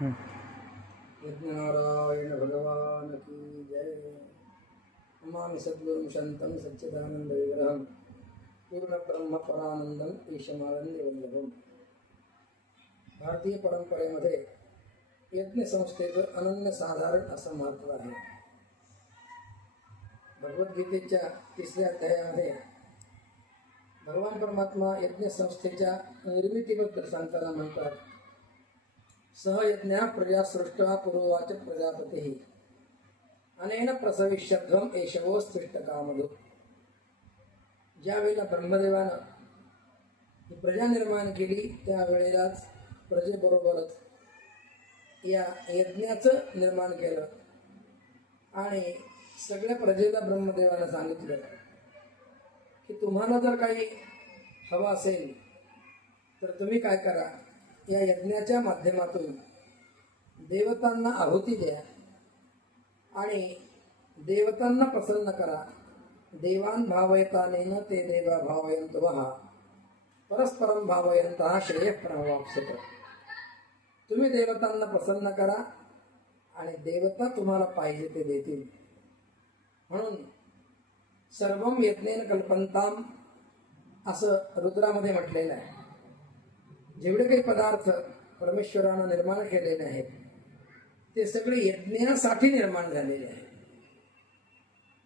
यज्ञनारायण भगवान की जय। भारतीय परंपरेमध्ये यज्ञ संस्थेचं अनन्यसाधारण असं महत्त्व आहे। भगवद्गीतेच्या तिसऱ्या अध्यायामध्ये भगवान परमात्मा यज्ञ संस्थेच्या निर्मितीबद्दल सांगताना म्हणतात सहयज्ञा प्रजा सृष्टा पूर्ववाच प्रजापती। अनेन प्रसविष्यध्वम एशवोस्तिष्ठ कामधु ज्या वेळेला ब्रह्मदेवानं ही प्रजा निर्माण केली त्यावेळेलाच प्रजेबरोबरच या यज्ञाचं निर्माण केलं. आणि सगळ्या प्रजेला ब्रह्मदेवानं सांगितलं की तुम्हाला जर काही हवं असेल तर तुम्ही काय करा? या यज्ञाच्या माध्यमातून देवतांना आहुती द्या आणि देवतांना प्रसन्न करा. देवान भावयतानेन ते देवा भावयंत वहा. परस्परम भावयंत श्रेय प्रभावापसत तुम्ही देवतांना प्रसन्न करा आणि देवता तुम्हाला पाहिजे ते देतील. म्हणून सर्वम यज्ञेन कल्पनताम असं रुद्रामध्ये म्हटलेलं आहे. जेवढे काही पदार्थ परमेश्वरानं निर्माण केलेले आहेत ते सगळे यज्ञासाठी निर्माण झालेले आहेत.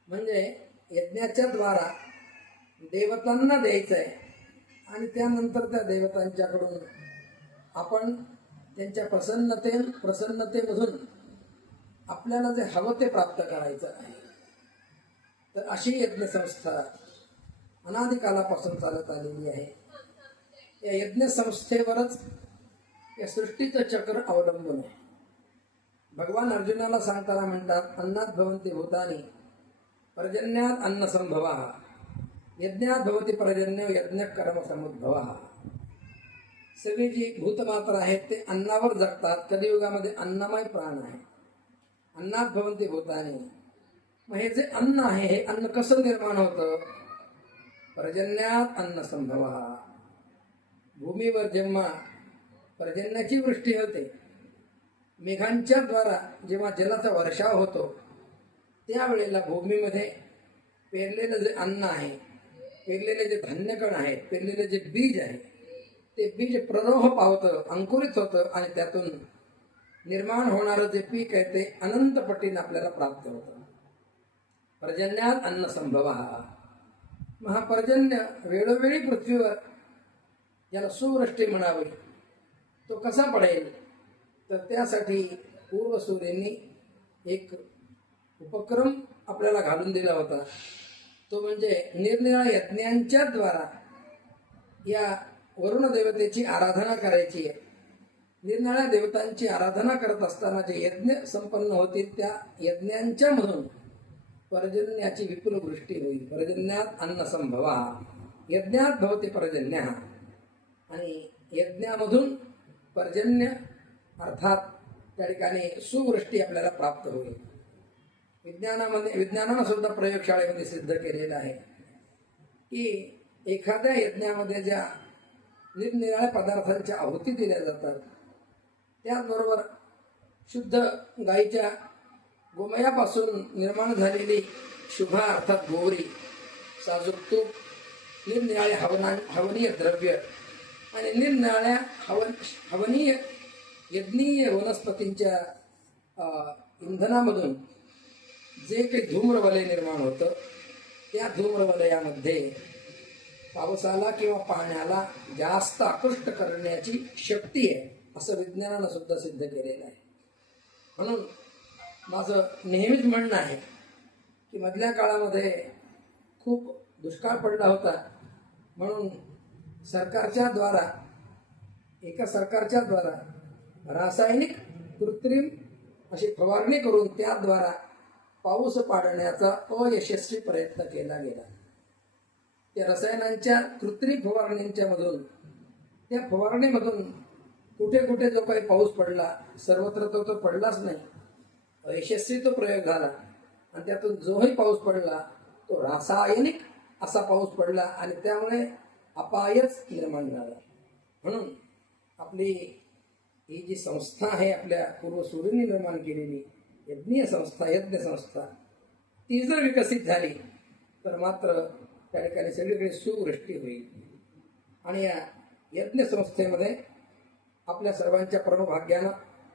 म्हणजे यज्ञाच्या द्वारा देवतांना द्यायचं आहे आणि त्यानंतर त्या देवतांच्याकडून आपण त्यांच्या प्रसन्नते प्रसन्नतेमधून आपल्याला जे हवं ते प्राप्त करायचं आहे. तर अशी यज्ञसंस्था अनादिकालापासून चालत आलेली आहे. या यज्ञसंस्थेवरच या सृष्टीचं चक्र अवलंबून आहे. भगवान अर्जुनाला सांगताना म्हणतात अन्नात भवंती भूतानी पर्जन्यात अन्न संभव यज्ञात भवती पर्जन्य यज्ञ कर्म समुद्भव सगळी जी भूतमात्र आहेत ते अन्नावर जगतात. कलियुगामध्ये अन्नमय प्राण आहे. अन्नात भवंती भूतानी. मग हे जे अन्न आहे हे अन्न कसं निर्माण होतं? पर्जन्यात अन्न संभवा भूमीवर जेव्हा पर्जन्याची वृष्टी होते मेघांच्या द्वारा जेव्हा जलाचा वर्षाव होतो त्यावेळेला भूमीमध्ये पेरलेलं जे अन्न आहे पेरलेले जे धान्यकण आहेत पेरलेले जे बीज आहे ते बीज प्ररोह पावतं अंकुरित होतं आणि त्यातून निर्माण होणारं जे पीक आहे ते अनंतपटीने आपल्याला प्राप्त होतं. पर्जन्यात अन्न संभव. हा पर्जन्य वेळोवेळी पृथ्वीवर याला सुवृष्टी म्हणावी. तो कसा पडेल? तर त्यासाठी पूर्वसूर्यांनी एक उपक्रम आपल्याला घालून दिला होता. तो म्हणजे निरनिराळ्या यज्ञांच्या द्वारा या वरुण देवतेची आराधना करायची आहे. निरनिळ्या देवतांची आराधना करत असताना जे यज्ञ संपन्न होतील त्या यज्ञांच्या म्हणून पर्जन्याची विपुल वृष्टी होईल. पर्जन्यात अन्न संभवा. यज्ञात भवते पर्जन्य. आणि यज्ञामधून पर्जन्य अर्थात त्या ठिकाणी सुवृष्टी आपल्याला प्राप्त होईल. विज्ञानामध्ये विज्ञानानं सुद्धा प्रयोगशाळेमध्ये सिद्ध केलेलं आहे की एखाद्या यज्ञामध्ये ज्या निरनिराळ्या पदार्थांच्या आहुती दिल्या जातात त्याचबरोबर शुद्ध गाईच्या गोमयापासून निर्माण झालेली शुभा अर्थात गोवरी साजूक तूप निरनिराळे हवना हवनीय द्रव्य आणि निरनिराळ्या हवन हवनीय यज्ञीय वनस्पतींच्या इंधनामधून जे काही धूम्रवलय निर्माण होतं त्या धूम्रवलयामध्ये पावसाला किंवा पाण्याला जास्त आकृष्ट करण्याची शक्ती आहे असं विज्ञानानं सुद्धा सिद्ध केलेलं आहे. म्हणून माझं नेहमीच म्हणणं आहे की मधल्या काळामध्ये खूप दुष्काळ पडला होता म्हणून सरकारच्या द्वारा एका सरकारच्या द्वारा रासायनिक कृत्रिम अशी फवारणी करून त्याद्वारा पाऊस पाडण्याचा अयशस्वी प्रयत्न केला गेला. त्या रसायनांच्या कृत्रिम फवारणींच्या मधून त्या फवारणीमधून कुठे कुठे जो काही पाऊस पडला सर्वत्र तो तो पडलाच नाही. अयशस्वी तो प्रयोग झाला. आणि त्यातून जोही पाऊस पडला तो रासायनिक असा पाऊस पडला आणि त्यामुळे अपायच निर्माण झाला. म्हणून आपली ही जी संस्था आहे आपल्या पूर्वसूरींनी निर्माण केलेली यज्ञीय संस्था यज्ञ संस्था ती जर विकसित झाली तर मात्र त्या ठिकाणी सगळीकडे सुवृष्टी होईल. आणि या यज्ञ संस्थेमध्ये आपल्या सर्वांच्या परमभाग्यानं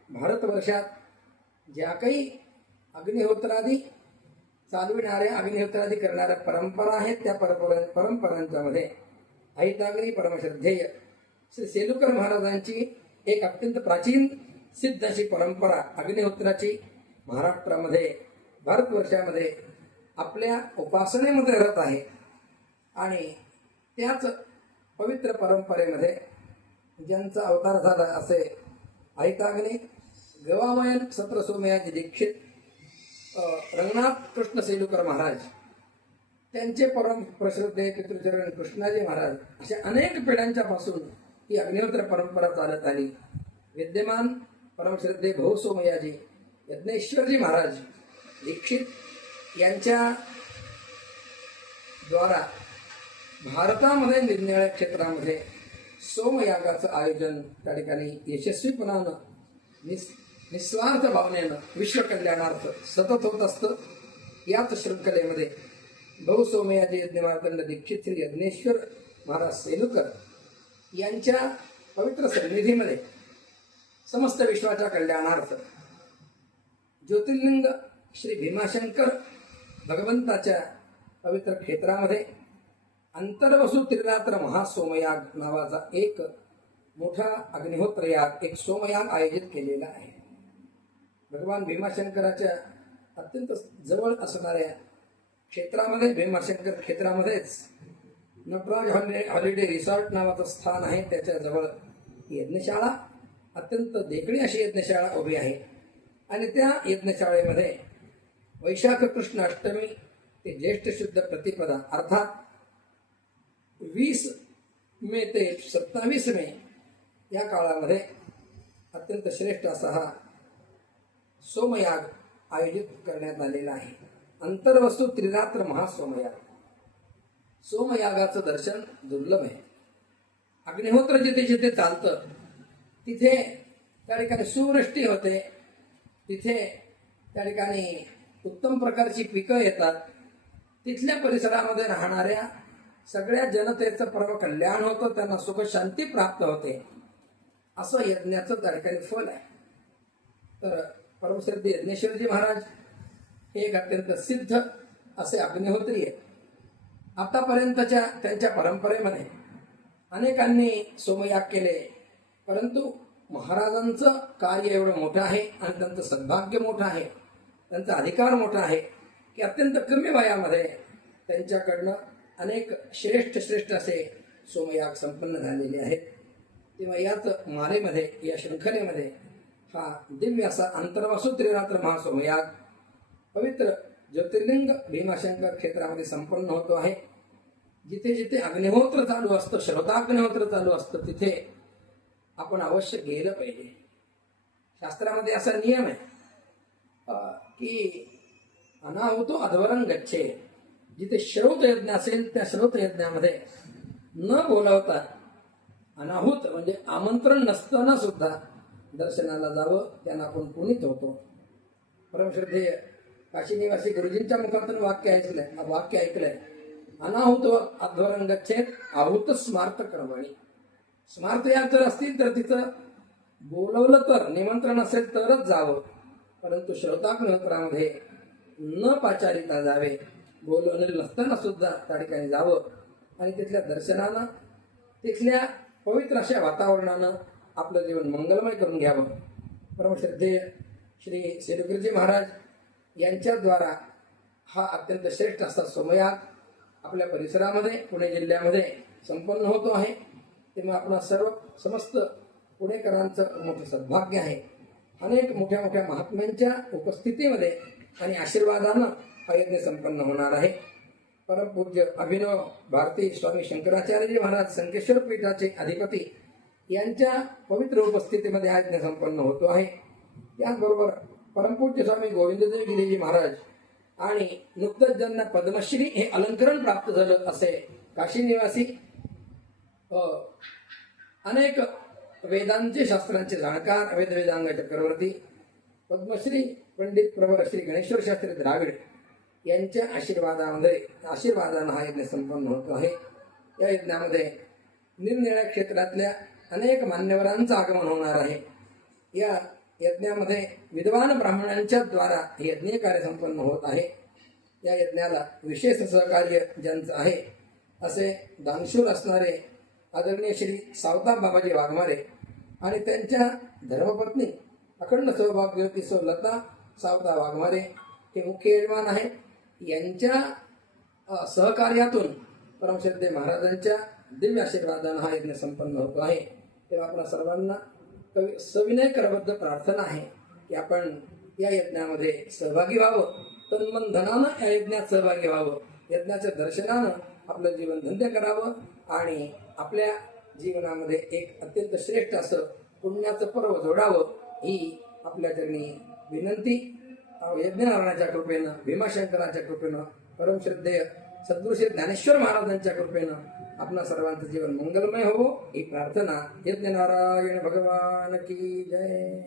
भारतवर्षात ज्या काही अग्निहोत्रादी चालविणाऱ्या अग्निहोत्रादी करणाऱ्या परंपरा आहेत त्या परंपरा परंपरांच्यामध्ये मध्ये परमश्रद्धेय श्री सेलुकर महाराजांची एक अत्यंत प्राचीन सिद्ध अशी परंपरा अग्निहोत्राची महाराष्ट्रामध्ये भारतवर्षामध्ये आपल्या उपासनेमध्ये रत आहे. आणि त्याच पवित्र परंपरेमध्ये ज्यांचा अवतार झाला असे ऐताग्नी गवामयन सत्रसोमयाजी दीक्षित रंगनाथ कृष्ण सेलुकर महाराज त्यांचे परम प्रसिद्ध पितृचरण कृष्णाजी महाराज अशा अनेक पिढ्यांच्या पासून ही अग्निहोत्र परंपरा चालत आली. विद्यमान परमश्रद्धे भाऊसोमयाजी यज्ञेश्वरजी महाराज दीक्षित यांच्या द्वारा भारतामध्ये निरनिराळ्या क्षेत्रामध्ये सोमयागाचं आयोजन त्या ठिकाणी यशस्वीपणानं निस निस्वार्थ भावनेनं विश्वकल्याणार्थ सतत होत असतं. याच शृंखलेमध्ये बहुसोमयाजी यज्ञमार्तंड दीक्षित श्री यज्ञेश्वर महाराज सेलुकर यांच्या पवित्र सन्निधीमध्ये समस्त विश्वाच्या कल्याणार्थ ज्योतिर्लिंग श्री भीमाशंकर भगवंताच्या पवित्र क्षेत्रामध्ये अंतर्वसू त्रिरात्र महासोमयाग नावाचा एक मोठा अग्निहोत्र याग एक सोमयाग आयोजित केलेला आहे. भगवान भीमाशंकराच्या अत्यंत जवळ असणाऱ्या क्षेत्रामध्ये भीमाशंकर क्षेत्रामध्येच. नटराज हॉलिडे हॉलिडे रिसॉर्ट नावाचं स्थान आहे त्याच्याजवळ यज्ञशाळा. अत्यंत देखणी अशी यज्ञशाळा उभी आहे. आणि त्या यज्ञशाळेमध्ये वैशाख कृष्ण अष्टमी ते ज्येष्ठ शुद्ध प्रतिपदा अर्थात वीस मे ते सत्तावीस मे या काळामध्ये अत्यंत श्रेष्ठ असा हा सोमयाग आयोजित करण्यात आलेला आहे. अंतर्वस्तू त्रिरात्र महासोमयाग. सोमयागाचं दर्शन दुर्लभ आहे. अग्निहोत्र जिथे जिथे चालतं तिथे त्या ठिकाणी सुवृष्टी होते तिथे त्या ठिकाणी उत्तम प्रकारची पिकं येतात. तिथल्या परिसरामध्ये राहणाऱ्या सगळ्या जनतेचं परम कल्याण होतं त्यांना सुख शांती प्राप्त होते. असं यज्ञाचं त्या ठिकाणी फल आहे. तर परमश्रद्धी यज्ञेश्वरजी महाराज हे एक अत्यंत सिद्ध असे अग्निहोत्री आहे आतापर्यंतच्या त्यांच्या परंपरेमध्ये अनेकांनी सोमयाग केले परंतु महाराजांचं कार्य एवढं मोठं आहे आणि त्यांचं सद्भाग्य मोठं आहे त्यांचा अधिकार मोठा आहे की अत्यंत कमी वयामध्ये त्यांच्याकडनं अनेक श्रेष्ठ श्रेष्ठ असे सोमयाग संपन्न झालेले आहेत. तेव्हा याच मालेमध्ये या शृंखलेमध्ये हा दिव्य असा अंतर्वासू त्रिरात्र महासोमयाग पवित्र ज्योतिर्लिंग भीमाशंकर क्षेत्रामध्ये संपन्न होतो आहे. जिथे जिथे अग्निहोत्र चालू असतं श्रोताग्निहोत्र चालू असतं तिथे आपण अवश्य गेलं पाहिजे. शास्त्रामध्ये असा नियम आहे की अनाहुतो अध्वरं गच्छे. जिथे श्रोत यज्ञ असेल त्या श्रोत यज्ञामध्ये न बोलावता अनाहूत म्हणजे आमंत्रण नसताना सुद्धा दर्शनाला जावं त्यांना आपण पुनीत होतो. परमश्रद्धेय काशी निवासी गुरुजींच्या मुखातून वाक्य ऐकलंय. वाक्य ऐकलंय. अनाहुत अध्वरं गच्छेत स्मार्थ करवणी स्मार्थ या जर असतील तर तिथं बोलवलं तर निमंत्रण असेल तरच जावं. परंतु श्रोताग्नत्रामध्ये न पाचारिता जावे. बोलवणे नसताना सुद्धा त्या ठिकाणी जावं. आणि तिथल्या दर्शनानं तिथल्या पवित्र अशा वातावरणानं आपलं जीवन मंगलमय करून घ्यावं. परमश्रद्धेय श्री सेलुगिरीजी महाराज यांच्याद्वारा हा अत्यंत श्रेष्ठ असा सोमयाग आपल्या परिसरामध्ये पुणे जिल्ह्यामध्ये संपन्न होतो आहे. तेव्हा आपला सर्व समस्त पुणेकरांचं मोठं सद्भाग्य आहे. अनेक मोठ्या मोठ्या महात्म्यांच्या उपस्थितीमध्ये आणि आशीर्वादानं हा यज्ञ संपन्न होणार आहे. परमपूज्य अभिनव भारती स्वामी शंकराचार्यजी महाराज संकेश्वर पीठाचे अधिपती यांच्या पवित्र उपस्थितीमध्ये हा यज्ञ संपन्न होतो आहे. त्याचबरोबर परमपूज्य स्वामी गोविंददेव गिरीजी महाराज आणि नुकतंच ज्यांना पद्मश्री हे अलंकरण प्राप्त झालं असे काशी निवासी अनेक वेदांचे शास्त्रांचे जाणकार वेद वेदांग चक्रवर्ती पद्मश्री पंडित प्रभर श्री गणेश्वर शास्त्री द्राविड यांच्या आशीर्वादामध्ये आशीर्वादानं हा यज्ञ संपन्न होतो आहे. या यज्ञामध्ये निरनिळ्या क्षेत्रातल्या अनेक मान्यवरांचं आगमन होणार आहे. या यज्ञामध्ये विद्वान ब्राह्मणांच्या द्वारा यज्ञ कार्य संपन्न होत आहे. या यज्ञाला विशेष सहकार्य ज्यांचं आहे असे दानशूर असणारे आदरणीय श्री सावता बाबाजी वाघमारे आणि त्यांच्या धर्मपत्नी अखंड सौभाग्यवती सौ लता सावता वाघमारे हे मुख्य यजमान आहेत. यांच्या सहकार्यातून परमश्रद्धे महाराजांच्या दिव्य आशीर्वादानं हा यज्ञ संपन्न होतो आहे. तेव्हा आपल्या सर्वांना कवी सविनय करबद्ध प्रार्थना आहे की आपण या यज्ञामध्ये सहभागी व्हावं. तन्मन धनानं या यज्ञात सहभागी व्हावं. यज्ञाच्या दर्शनानं आपलं जीवन धन्य करावं आणि आपल्या जीवनामध्ये एक अत्यंत श्रेष्ठ असं पुण्याचं पर्व जोडावं ही आपल्या चरणी विनंती. यज्ञनारायणाच्या कृपेनं भीमाशंकराच्या कृपेनं परमश्रद्धेय सद्गुरुश्री ज्ञानेश्वर महाराजांच्या कृपेनं आपल्या सर्वांचं जीवन मंगलमय हो ही प्रार्थना यज्ञ नारायण भगवान की जय.